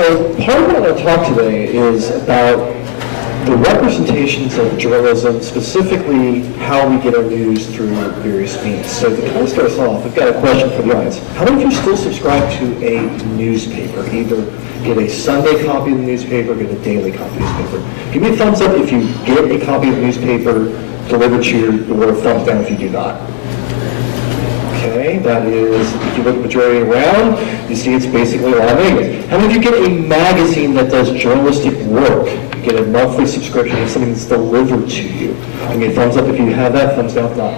So part of what I want to talk today is about the representations of journalism, specifically how we get our news through various means. So to kind of start us off, I've got a question for the audience. How many of you still subscribe to a newspaper? Either get a Sunday copy of the newspaper or get a daily copy of the newspaper. Give me a thumbs up if you get a copy of the newspaper delivered to your door, thumbs down if you do not. Okay, that is, if you look at the majority around, you see it's basically a lot of negatives. How many of you get a magazine that does journalistic work? You get a monthly subscription, it's something that's delivered to you. Give me a thumbs up if you have that, thumbs down if not.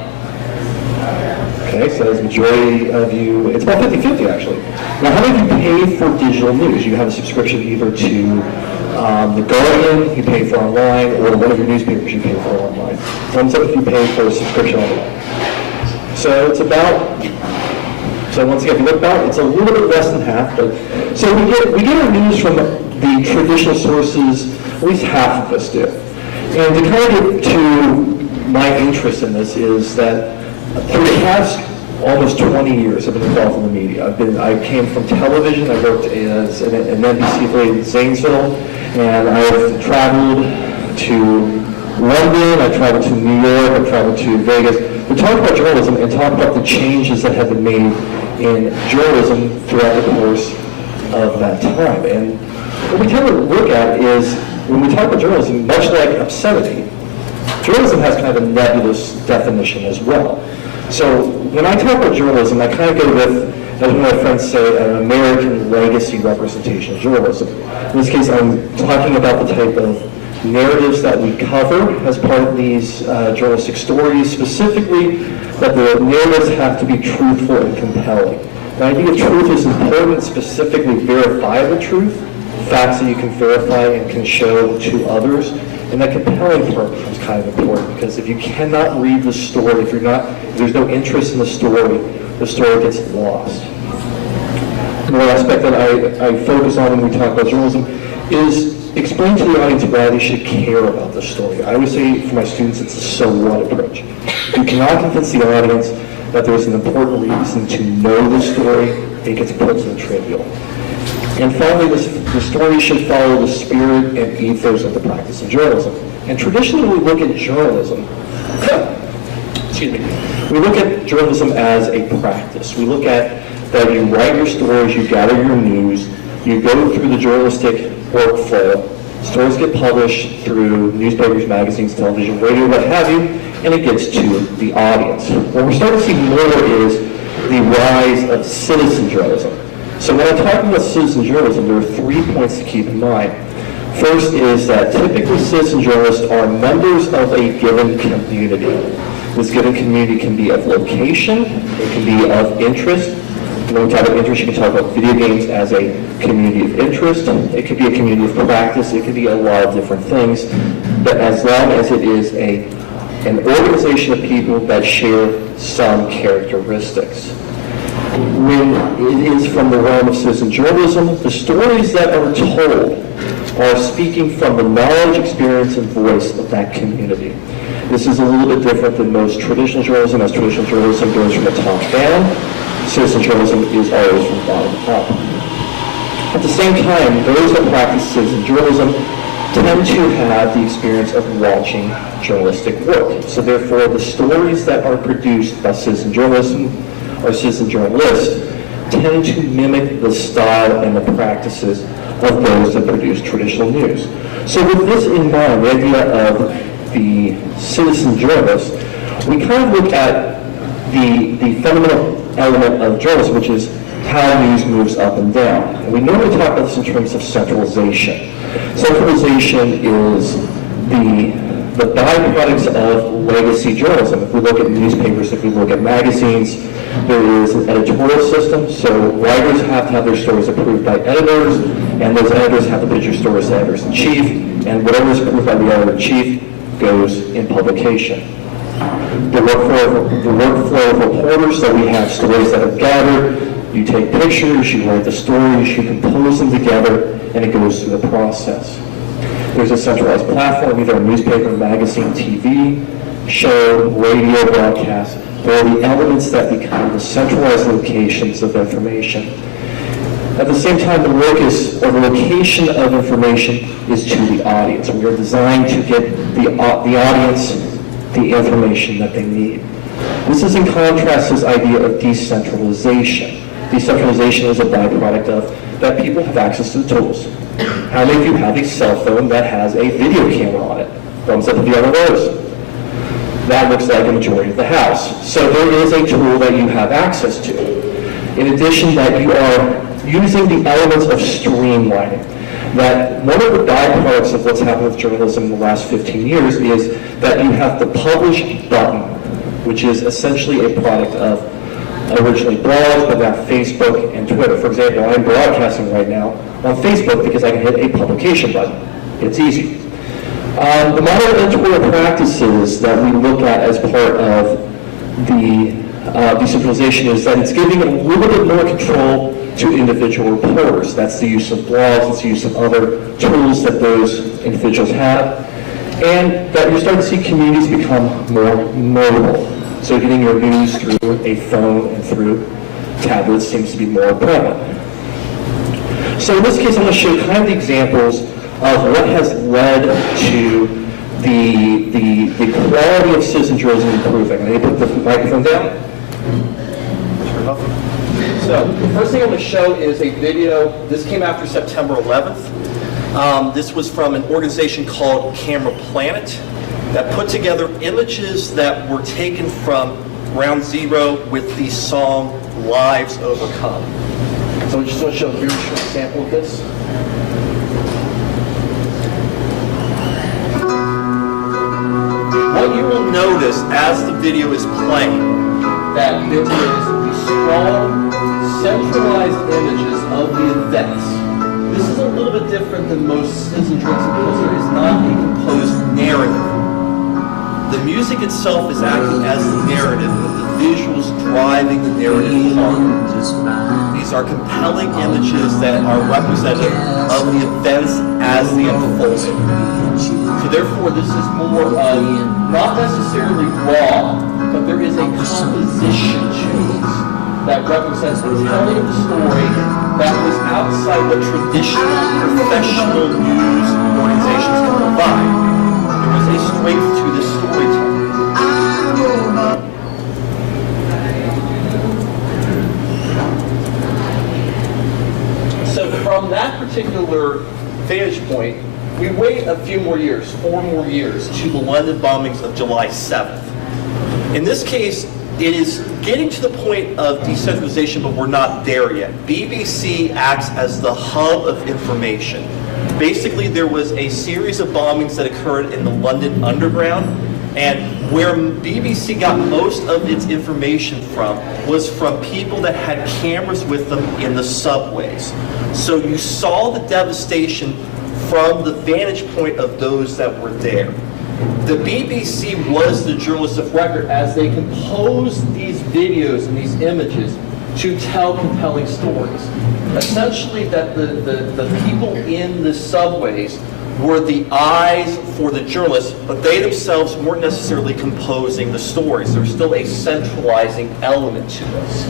Okay, so the majority of you, it's about 50-50 actually. Now, how many of you pay for digital news? You have a subscription either to The Guardian, you pay for online, or one of your newspapers you pay for online. Thumbs up if you pay for a subscription online. So it's about, so once again, if you look back, it's a little bit less than half, but, so we get our news from the traditional sources, at least half of us do. And to kind of get to my interest in this is that for the past almost 20 years I've been involved in the media. I came from television, I worked as an NBC affiliate in Zanesville, and I've traveled to London, I traveled to New York, I traveled to Vegas, to talk about journalism and talk about the changes that have been made in journalism throughout the course of that time. And what we tend to look at is, when we talk about journalism, much like obscenity, journalism has kind of a nebulous definition as well. So when I talk about journalism, I kind of go with, as one of my friends say, an American legacy representation of journalism. In this case, I'm talking about the type of narratives that we cover as part of these journalistic stories, specifically that the narratives have to be truthful and compelling. The idea of truth is important, specifically verifiable truth, facts that you can verify and can show to others, and that compelling part is kind of important, because if you cannot read the story, if there's no interest in the story gets lost. Another aspect that I focus on when we talk about journalism is explain to the audience why they should care about the story. I always say for my students, it's a so what approach. You cannot convince the audience that there's an important reason to know the story, it gets put to the trivial. And finally, the story should follow the spirit and ethos of the practice of journalism. And traditionally, we look at journalism, excuse me, we look at journalism as a practice. We look at that you write your stories, you gather your news, you go through the journalistic workflow, stories get published through newspapers, magazines, television, radio, what have you, and it gets to the audience. What we're starting to see more is the rise of citizen journalism. So when I'm talking about citizen journalism, there are 3 points to keep in mind. First is that typically citizen journalists are members of a given community. This given community can be of location, it can be of interest. When we talk about interest, you can talk about video games as a community of interest. It could be a community of practice. It could be a lot of different things. But as long as it is an organization of people that share some characteristics. When it is from the realm of citizen journalism, the stories that are told are speaking from the knowledge, experience, and voice of that community. This is a little bit different than most traditional journalism, as traditional journalism goes from the top down. Citizen journalism is always from bottom up. At the same time, those that practice citizen journalism tend to have the experience of watching journalistic work. So therefore, the stories that are produced by citizen journalism or citizen journalists tend to mimic the style and the practices of those that produce traditional news. So with this in mind, the idea of the citizen journalist, we kind of look at the fundamental element of journalism, which is how news moves up and down. And we normally talk about this in terms of centralization. Centralization is the byproducts of legacy journalism. If we look at newspapers, if we look at magazines, there is an editorial system, so writers have to have their stories approved by editors, and those editors have to pitch your stories to editors-in-chief, and whatever is approved by the editor-in-chief goes in publication. The workflow of reporters, so we have stories that are gathered, you take pictures, you write the stories, you compose them together, and it goes through the process. There's a centralized platform, either a newspaper, magazine, TV, show, radio, broadcast. There are the elements that become the centralized locations of information. At the same time, the locus or the location of information is to the audience. We are designed to get the audience the information that they need. This is in contrast to this idea of decentralization. Decentralization is a byproduct of that people have access to the tools. How many of you have a cell phone that has a video camera on it? Thumbs up if you have one of those. That looks like a majority of the house. So there is a tool that you have access to. In addition, that you are using the elements of streamlining. That one of the byproducts of what's happened with journalism in the last 15 years is that you have the publish button, which is essentially a product of originally blogs, but now Facebook and Twitter. For example, I'm broadcasting right now on Facebook because I can hit a publication button. It's easy. The modern editorial practices that we look at as part of the decentralization is that it's giving a little bit more control to individual reporters. That's the use of blogs, it's the use of other tools that those individuals have, and that you're starting to see communities become more mobile. So getting your news through a phone and through tablets seems to be more prevalent. So in this case, I'm going to show kind of the examples of what has led to the quality of citizen journalism improving. I'm going to put the microphone down. So the first thing I'm going to show is a video. This came after September 11th. This was from an organization called Camera Planet that put together images that were taken from Ground Zero with the song Lives Overcome. So I just want to show a very short sample of this. What you will notice as the video is playing, that there is the strong, centralized images of the events. This is a little bit different than most citizen journalism because there is not a composed narrative. The music itself is acting as the narrative, but the visuals driving the narrative forward. These are compelling images that are representative of the events as they unfolded. So therefore, this is more of not necessarily raw, but there is a composition to this that represents the telling of the story that was outside what traditional professional news organizations can provide. There was a strength to this storytelling. So from that particular vantage point, we wait a few more years, 4 more years, to the London bombings of July 7th. In this case, it is getting to the point of decentralization, but we're not there yet. BBC acts as the hub of information. Basically, there was a series of bombings that occurred in the London Underground, and where BBC got most of its information from was from people that had cameras with them in the subways. So you saw the devastation from the vantage point of those that were there. The BBC was the journalist of record as they composed these videos and these images to tell compelling stories. Essentially, that the people in the subways were the eyes for the journalists, but they themselves weren't necessarily composing the stories. There was still a centralizing element to this.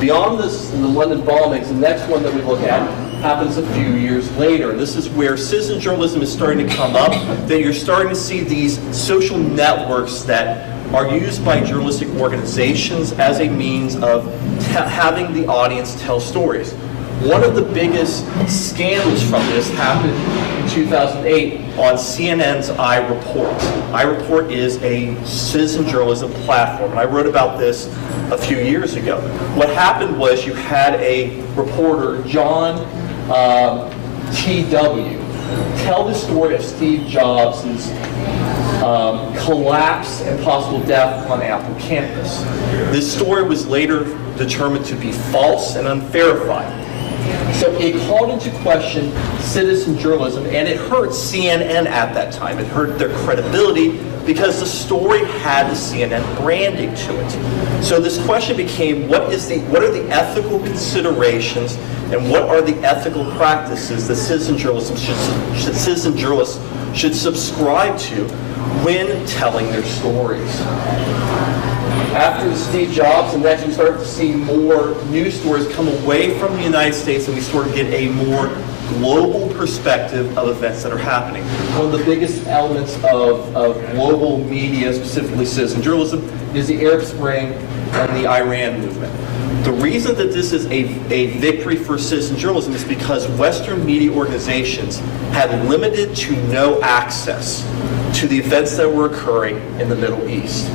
Beyond this, the London bombings, the next one that we look at happens a few years later. And this is where citizen journalism is starting to come up, that you're starting to see these social networks that are used by journalistic organizations as a means of having the audience tell stories. One of the biggest scandals from this happened in 2008 on CNN's iReport. iReport is a citizen journalism platform, and I wrote about this a few years ago. What happened was you had a reporter, John T.W., tell the story of Steve Jobs' collapse and possible death on Apple campus. This story was later determined to be false and unverified. So it called into question citizen journalism, and it hurt CNN at that time. It hurt their credibility because the story had the CNN branding to it. So this question became, what are the ethical considerations and what are the ethical practices that citizen journalists should subscribe to when telling their stories? After Steve Jobs, and next we started to see more news stories come away from the United States, and we sort of get a more global perspective of events that are happening. One of the biggest elements of global media, specifically citizen journalism, is the Arab Spring and the Iran movement. The reason that this is a victory for citizen journalism is because Western media organizations had limited to no access to the events that were occurring in the Middle East.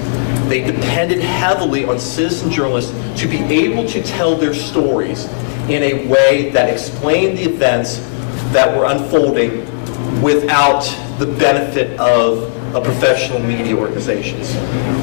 They depended heavily on citizen journalists to be able to tell their stories in a way that explained the events that were unfolding without the benefit of professional media organizations.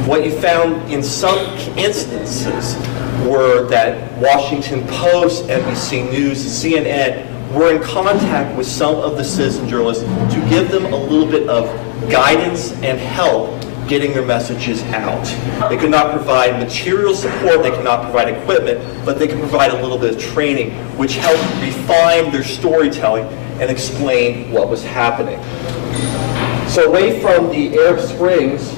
What you found in some instances were that Washington Post, NBC News, CNN were in contact with some of the citizen journalists to give them a little bit of guidance and help getting their messages out. They could not provide material support, they could not provide equipment, but they could provide a little bit of training, which helped refine their storytelling and explain what was happening. So away from the Arab Springs,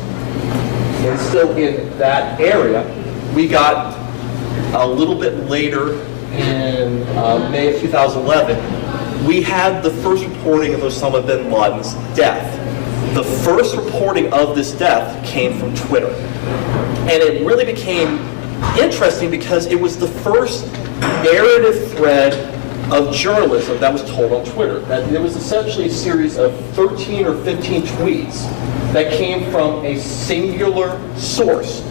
and still in that area, we got a little bit later in May of 2011, we had the first reporting of Osama bin Laden's death. The first reporting of this death came from Twitter. And it really became interesting because it was the first narrative thread of journalism that was told on Twitter. That it was essentially a series of 13 or 15 tweets that came from a singular source,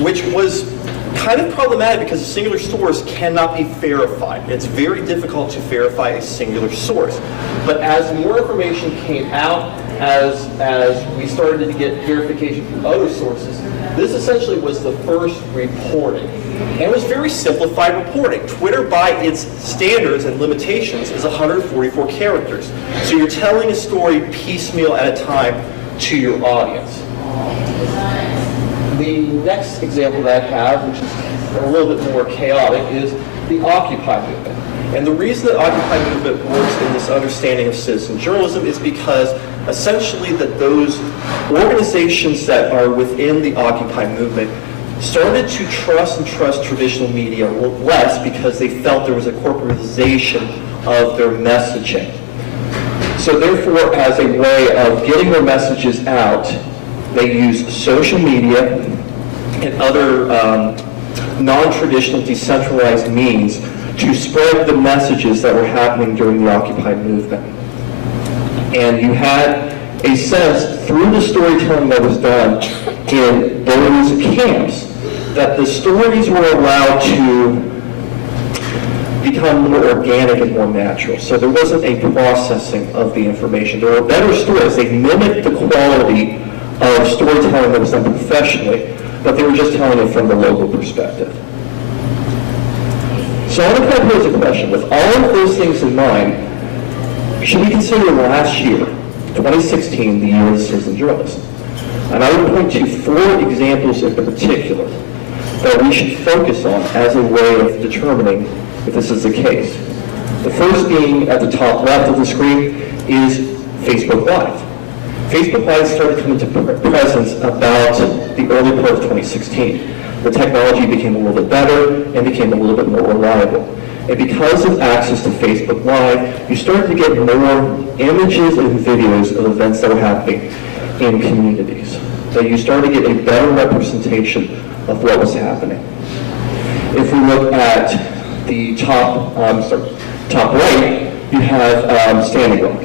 which was kind of problematic because a singular source cannot be verified. It's very difficult to verify a singular source. But as more information came out, as we started to get verification from other sources, this essentially was the first reporting. And it was very simplified reporting. Twitter, by its standards and limitations, is 144 characters. So you're telling a story piecemeal at a time to your audience. The next example that I have, which is a little bit more chaotic, is the Occupy movement. And the reason that Occupy movement works in this understanding of citizen journalism is because essentially that those organizations that are within the Occupy movement started to trust traditional media less because they felt there was a corporatization of their messaging. So therefore, as a way of getting their messages out, they use social media and other non-traditional decentralized means to spread the messages that were happening during the Occupy movement. And you had a sense through the storytelling that was done in those camps that the stories were allowed to become more organic and more natural. So there wasn't a processing of the information. There were better stories. They mimicked the quality of storytelling that was done professionally, but they were just telling it from the local perspective. So I want to pose a question. With all of those things in mind, should we consider last year, 2016, the year of citizen journalism? And I would point to 4 examples in particular that we should focus on as a way of determining if this is the case. The first being at the top left of the screen is Facebook Live. Facebook Live started coming to presence about the early part of 2016. The technology became a little bit better and became a little bit more reliable. And because of access to Facebook Live, you started to get more images and videos of events that were happening in communities. So you started to get a better representation of what was happening. If we look at the top right, you have Standing Rock.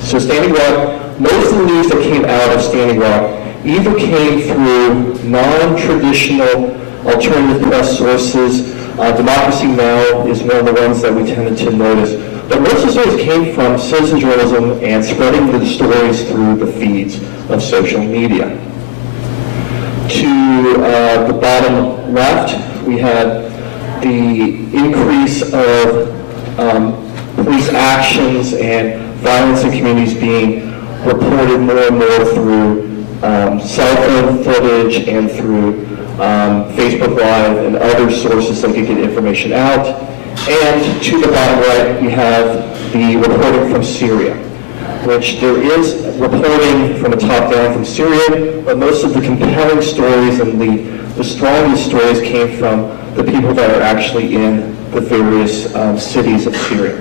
So Standing Rock, most of the news that came out of Standing Rock either came through non-traditional alternative press sources. Democracy Now! Is one of the ones that we tended to notice. But most of the stories came from citizen journalism and spreading the stories through the feeds of social media. To the bottom left, we had the increase of police actions and violence in communities being reported more and more through cell phone footage and through Facebook Live and other sources that could get information out. And to the bottom right, we have the reporting from Syria, which there is reporting from a top down from Syria, but most of the compelling stories and the strongest stories came from the people that are actually in the various cities of Syria.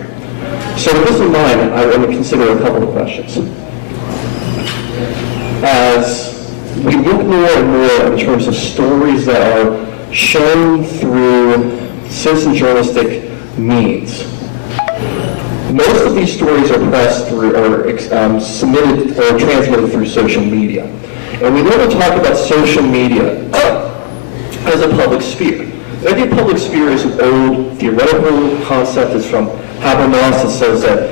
So with this in mind, I want to consider a couple of questions. As we look more and more in terms of stories that are shown through citizen journalistic means, most of these stories are pressed through, or submitted or transmitted through social media. And we never talk about social media as a public sphere. The idea of public sphere is an old theoretical concept. It's from Habermas. It says that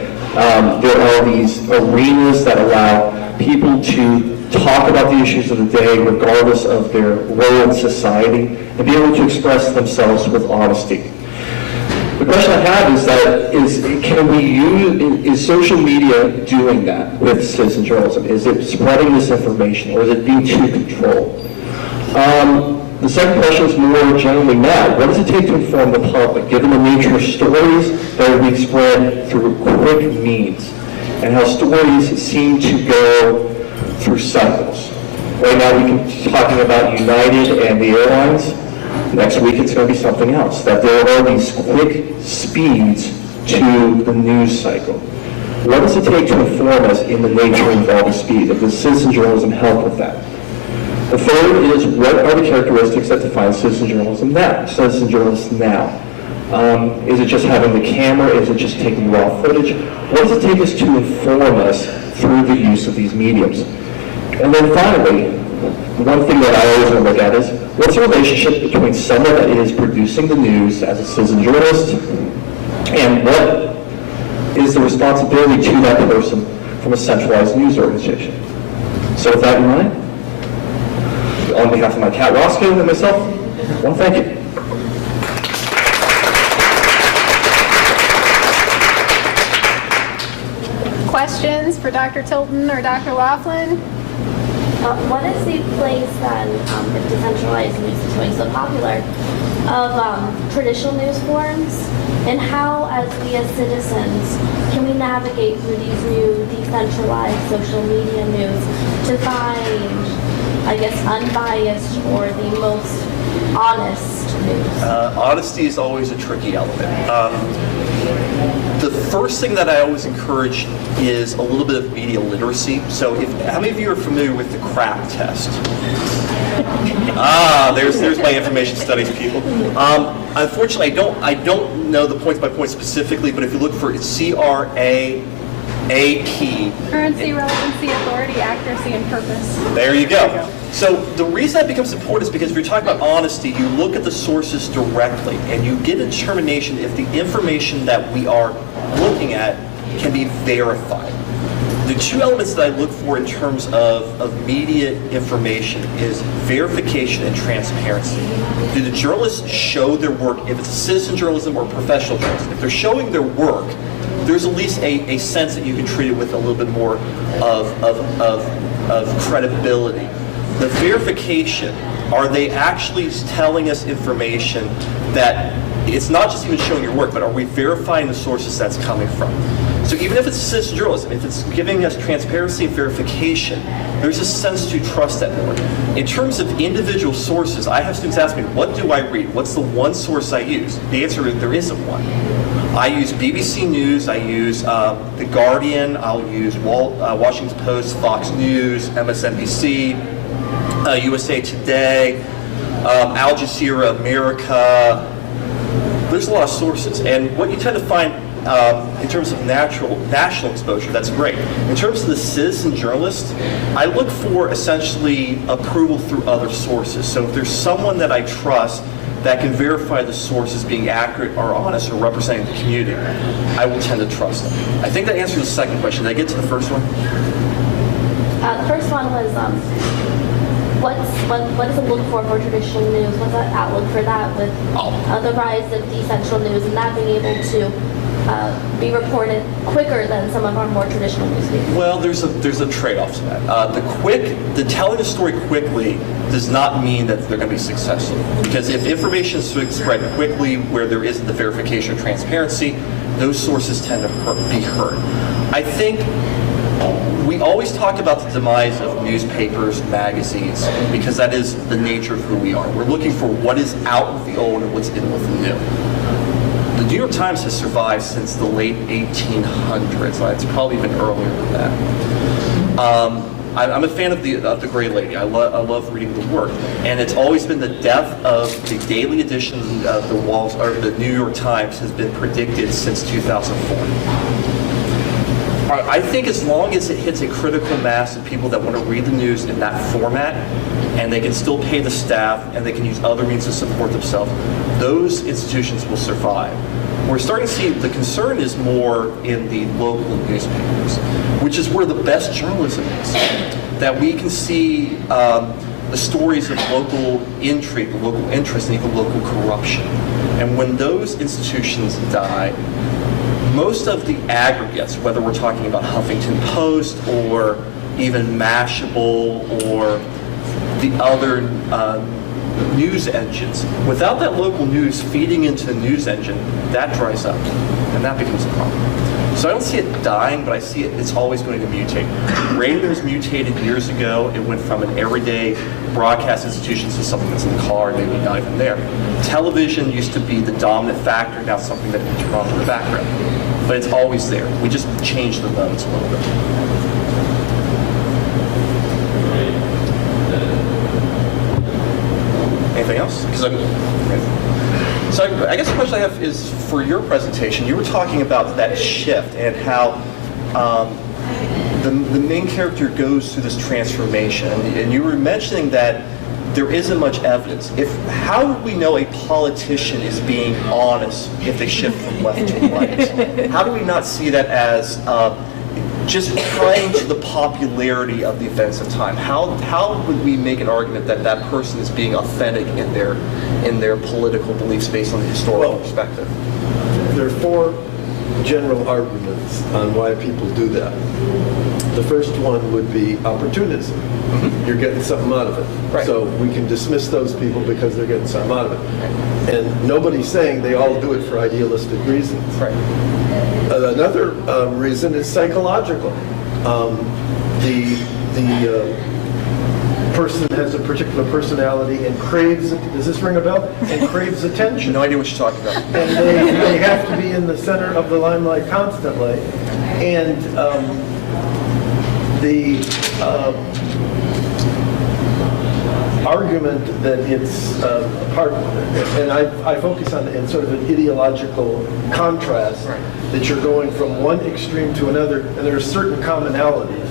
there are these arenas that allow people to talk about the issues of the day regardless of their role in society and be able to express themselves with honesty. The question I have is social media doing that with citizen journalism? Is it spreading this information, or is it being too controlled? The second question is more generally now. What does it take to inform the public, given the nature of stories that are being spread through quick means, and how stories seem to go through cycles? Right now we can be talking about United and the airlines. Next week it's going to be something else. That there are these quick speeds to the news cycle. What does it take to inform us in the nature of all the speed? Does citizen journalism help with that? The third is, what are the characteristics that define citizen journalism now? Citizen journalists now. Is it just having the camera? Is it just taking raw footage? What does it take us to inform us through the use of these mediums? And then finally, one thing that I always want to look at is, what's the relationship between someone that is producing the news as a citizen journalist, and what is the responsibility to that person from a centralized news organization? So with that in mind, on behalf of my cat Roscoe and myself, I want to thank you. Questions for Dr. Tilton or Dr. Laughlin? What is the place then, if decentralized news is becoming so popular, of traditional news forms, and how, as we as citizens, can we navigate through these new decentralized social media news to find, I guess, unbiased or the most honest news? Honesty is always a tricky element. The first thing that I always encourage is a little bit of media literacy. So how many of you are familiar with the CRAP test? There's my information studies people. Unfortunately, I don't know the points by points specifically, but if you look for CRAAP. Currency, relevancy, authority, accuracy, and purpose. There you go. So the reason that becomes important is because if you're talking about honesty, you look at the sources directly and you get a determination if the information that we are looking at can be verified. The two elements that I look for in terms of media information is verification and transparency. Do the journalists show their work, if it's citizen journalism or professional journalism? If they're showing their work, there's at least a sense that you can treat it with a little bit more of credibility. The verification, are they actually telling us information that it's not just even showing your work, but are we verifying the sources that's coming from? So even if it's citizen journalism, if it's giving us transparency and verification, there's a sense to trust that more. In terms of individual sources, I have students ask me, what do I read? What's the one source I use? The answer is there isn't one. I use BBC News, I use The Guardian, I'll use Washington Post, Fox News, MSNBC, USA Today, Al Jazeera America. There's a lot of sources, and what you tend to find in terms of national exposure, that's great. In terms of the citizen journalist, I look for essentially approval through other sources. So if there's someone that I trust that can verify the sources being accurate or honest or representing the community, I will tend to trust them. I think that answers the second question. Did I get to the first one? The first one was, what does it look for traditional news? What's that outlook for that with the rise of decentral news and that being able to be reported quicker than some of our more traditional news media? Well, there's a trade-off to that. The telling a story quickly does not mean that they're going to be successful, because if information is spread quickly where there isn't the verification or transparency, those sources tend to be heard. I think we always talk about the demise of newspapers, magazines, because that is the nature of who we are. We're looking for what is out with the old and what's in with the new. The New York Times has survived since the late 1800s. It's probably been earlier than that. I'm a fan of the Gray Lady. I love reading the work, and it's always been the death of the daily edition of the New York Times has been predicted since 2004. I think as long as it hits a critical mass of people that want to read the news in that format, and they can still pay the staff, and they can use other means to support themselves, those institutions will survive. We're starting to see the concern is more in the local newspapers, which is where the best journalism is. That we can see the stories of local intrigue, the local interest, and even local corruption. And when those institutions die, most of the aggregates, whether we're talking about Huffington Post or even Mashable or the other news engines, without that local news feeding into a news engine, that dries up, and that becomes a problem. So I don't see it dying, but I see it's always going to mutate. Radio's mutated years ago. It went from an everyday broadcast institution to something that's in the car and maybe not even there. Television used to be the dominant factor, now it's something that can turn off in the background. But it's always there. We just change the modes a little bit. Anything else? So I guess the question I have is for your presentation. You were talking about that shift and how the main character goes through this transformation, and you were mentioning that there isn't much evidence. How would we know a politician is being honest if they shift from left to right? How do we not see that as just playing to the popularity of the events of time? How would we make an argument that that person is being authentic in their political beliefs based on the historical perspective? There are four general arguments on why people do that. The first one would be opportunism. Mm-hmm. You're getting something out of it. Right. So we can dismiss those people because they're getting something out of it. And nobody's saying they all do it for idealistic reasons. Right. Another reason is psychological. The person has a particular personality and craves, does this ring a bell? And craves attention. No idea what you're talking about. And they have to be in the center of the limelight constantly. And the argument that it's part, and I focus on in sort of an ideological contrast, that you're going from one extreme to another, and there are certain commonalities,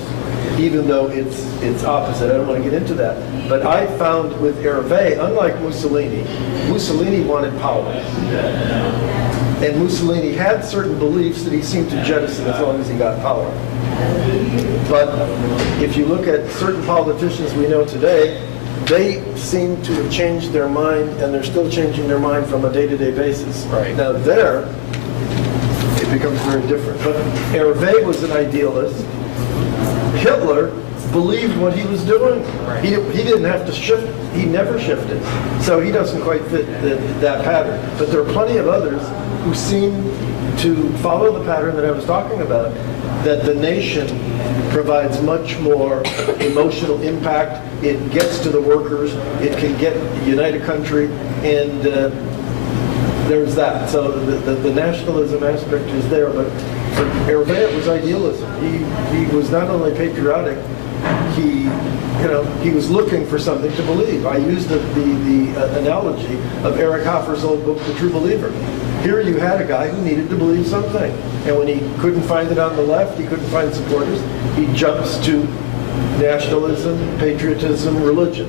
even though it's opposite. I don't want to get into that. But I found with Hervé, unlike Mussolini wanted power. And Mussolini had certain beliefs that he seemed to jettison as long as he got power. But if you look at certain politicians we know today, they seem to have changed their mind, and they're still changing their mind from a day-to-day basis. Right. Now there, it becomes very different. But Hervé was an idealist. Hitler believed what he was doing. Right. He didn't have to shift. He never shifted. So he doesn't quite fit that pattern. But there are plenty of others who seem to follow the pattern that I was talking about, that the nation provides much more emotional impact. It gets to the workers. It can unite a country, and there's that. So the nationalism aspect is there, but for Hervé it was idealism. He was not only patriotic, he was looking for something to believe. I used the analogy of Eric Hoffer's old book, The True Believer. Here you had a guy who needed to believe something, and when he couldn't find it on the left, he couldn't find supporters, he jumps to nationalism, patriotism, religion.